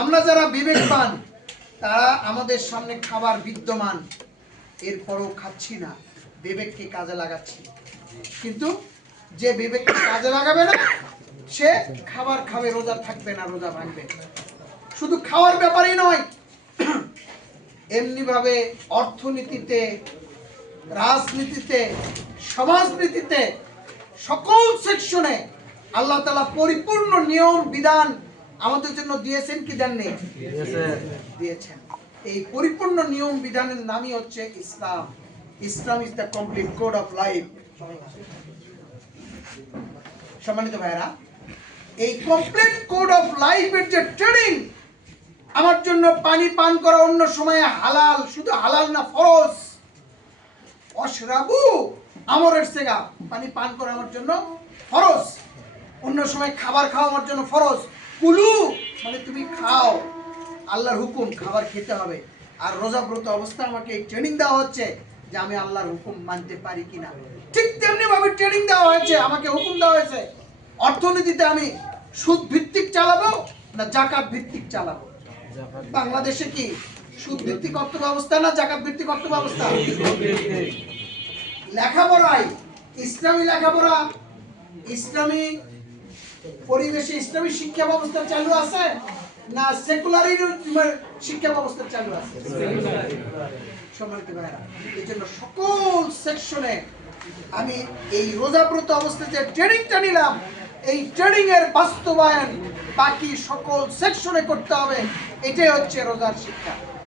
আমরা যারা বিবেকবান তারা আমাদের সামনে খাবার বিদ্যমান, এরপরও খাচ্ছি না, বিবেককে কাজে লাগাচ্ছি। কিন্তু যে বিবেককে কাজে লাগাবে না সে খাবার খাবে, রোজা থাকবে না, রোজা ভাঙবে। শুধু খাওয়ার ব্যাপারেই নয়, এমনি ভাবে অর্থনীতিতে, রাজনীতিতে, সমাজনীতিতে, সকল সেকশনে আল্লাহ তাআলা পরিপূর্ণ নিয়ম বিধান আমাদের জন্য দিয়েছেন কি দেননি? দিয়েছেন। এই পরিপূর্ণ নিয়ম বিধানের নামই হচ্ছে ইসলাম। Islam is the complete code of life. সম্মানিত ভাইরা, এই কমপ্লিট কোড অফ লাইফের যে ট্রেনিং, আমার জন্য পানি পান করা অন্য সময়ে হালাল, শুধু হালাল না ফরজ। অশরাবু আমরের সেগা, পানি পান করা আমার জন্য ফরজ। অন্য সময় খাবার খাওয়া আমার জন্য ফরজ। কুলু মানে তুমি খাও, আল্লাহর হুকুম, খাবার খেতে হবে। আর রোজাব্রত অবস্থা আমাকে এই ট্রেনিং দেওয়া হচ্ছে যে আমি আল্লাহর হুকুম মানতে পারি কিনা। ঠিক তেমনি ভাবে ট্রেনিং দেওয়া হয়েছে, আমাকে হুকুম দেওয়া হয়েছে অর্থনীতিতে আমি সুদ ভিত্তিক চালাবো না জাকাত ভিত্তিক চালাবো। বাংলাদেশে কি সুদ ভিত্তিক অর্থ ব্যবস্থা না জাকাত ভিত্তিক অর্থ ব্যবস্থা? লেখাপড়ায় ইসলামী লেখাপড়া, ইসলামী পরিবেশে ইসলামী শিক্ষা ব্যবস্থা চালু আছে না সেকুলারিজমের শিক্ষা ব্যবস্থা চালু আছে? সম্মানিত ভাইরা, এই জন্য সকল সেকশনে আমি এই রোজাব্রত অবস্থায় যে ট্রেনিংটা নিলাম, এই ট্রেনিং এর বাস্তবায়ন বাকি সকল সেকশনে করতে হবে। এটাই হচ্ছে রোজার শিক্ষা।